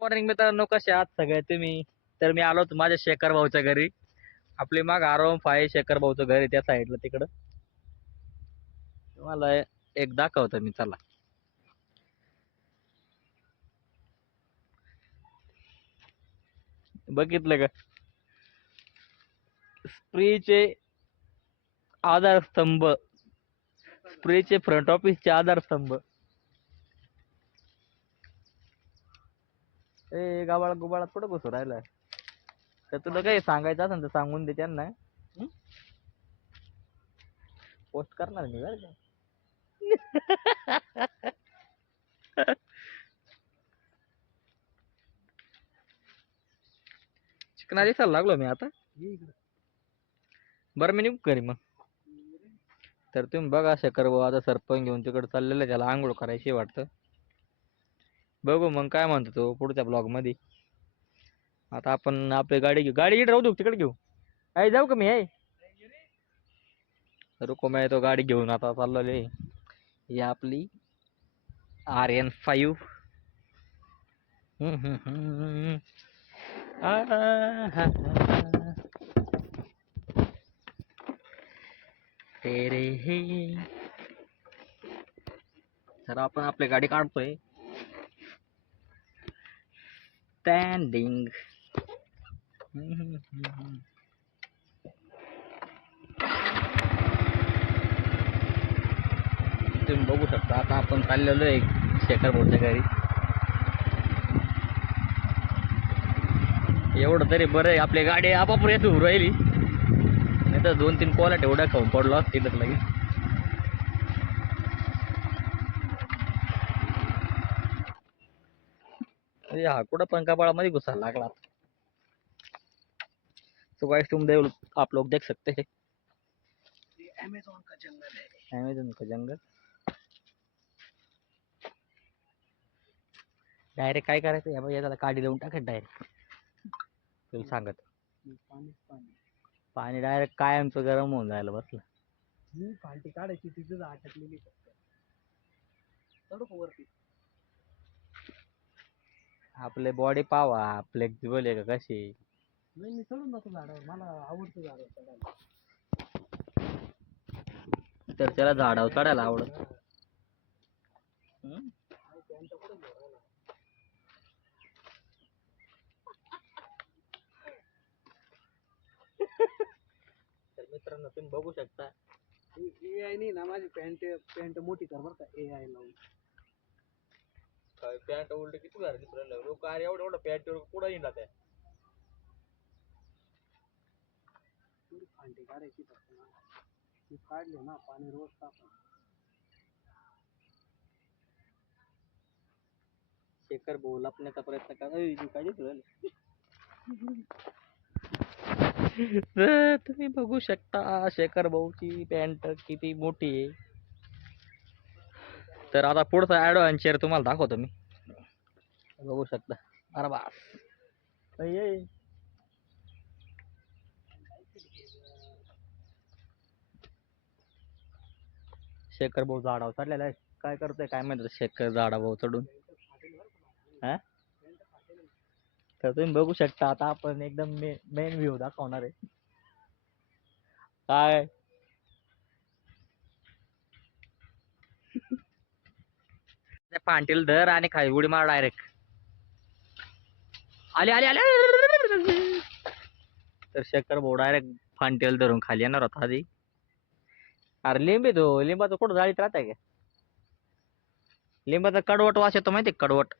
Morning मित्रांनो कसे आहात सगळे? तुम्ही? तर मी आलो होतो माझ्या शेखर भाऊच्या घरी. आपली माग आरोम फाय शेखर भाऊचं घर आहे त्या साईडला तिकडं. तुम्हाला एक दाखवतो मी चला. बघितलं का? स्प्रीचे आधारस्तंभ. स्प्रीचे फ्रंट ऑफिसचे आधारस्तंभ. ए गावाळा गुबाळात कुठं बसू राहिलाय तर तुला काही सांगायचं असेल तर सांगून दे त्यांना. पोस्ट करणार मी बरं का? चिकना दिसायला लागलो मी आता. बरं मी निघू घरी मग. तर तुम्ही बघा शेखर भाऊ आता सरपंच घेऊन तिकडे चाललेलं त्याला आंघोळ करायची वाटतं. बघू मग काय म्हणतो तो पुढच्या ब्लॉगमध्ये आता आपण आपली गाडी घेऊ. गाडी इकडे राहू देऊ तिकडे घेऊ. आहे जाऊ का मी आहे रुको मी तो गाडी घेऊन आता चाललेलो आहे ही आपली आर एन फाईव्ह. तेरे हे. तर आपण आपली गाडी काढतोय. Standing. तुम्ही बघू शकता आता आपण चाललेलो आहे शेखर भाऊच्या घरी. एवढं तरी बरं आहे आपली गाडी आपापूर येत राहिली. नाही तर दोन तीन कॉला एवढा खाऊन पडलो असतील लगेच. हा कुठं पंखापाळामध्ये कपाळामध्ये घुसायला लागला तो गाइस तुम देव आप लोग देख सकते हैं. अमेजोन का जंगल है अमेझॉन का जंगल डायरेक्ट काय करायचं? या याला काडी देऊन टाकत डायरेक्ट तुला सांगत. पाणी डायरेक्ट कायमचं गरम होऊन जायला बसलं. पालटी काढायची तिथं अटकलेली फक्त. वरती. आपले बॉडी पावा फ्लेक्झिबल आहे का कशी आहे. नाही मी चढून जातो झाडावर. मला आवडतं झाडावर चढायला. तर त्याला झाडावर चढायला आवडत. हम्म? तर मित्रांनो तुम्ही बघू शकता. ए आय नाही ना माझी पॅन्ट पॅन्ट मोठी कर बरं का ए आय लावून. काय पॅन्ट उलट किती झालं दिसून राहिलं. लोक अरे एवढं एवढं पॅन्ट कुठं येणार त्या थोडी फांटी काढायची फक्त मला ती काढली ना पाणी रोज टाका शेखर भाऊ लपण्याचा प्रयत्न करा अय, तू काय दिसून राहिलं? तर तुम्ही बघू शकता शेखर भाऊची पॅन्ट किती मोठी आहे. तर आता पुढचा ॲडव्हेंचर तुम्हाला दाखवतो मी. बघू शकता. अरे बास अय. शेखर भाऊ झाडावर चढलेला आहे. काय करतोय काय माहिती शेखर झाडा भाऊ चढून. हा? तर तुम्ही बघू शकता आता आपण एकदम मेन व्ह्यू दाखवणार आहे. काय? पांटील धर आणि खाली उडी मार डायरेक्ट आले आले आले. तर शेखर भाऊ डायरेक्ट फांटेल धरून खाली येणार होता आधी. अरे लिंब तो लिंबाचं कुठं जाळीत राहत का? लिंबाचा कडवट वास येतो माहिती कडवट.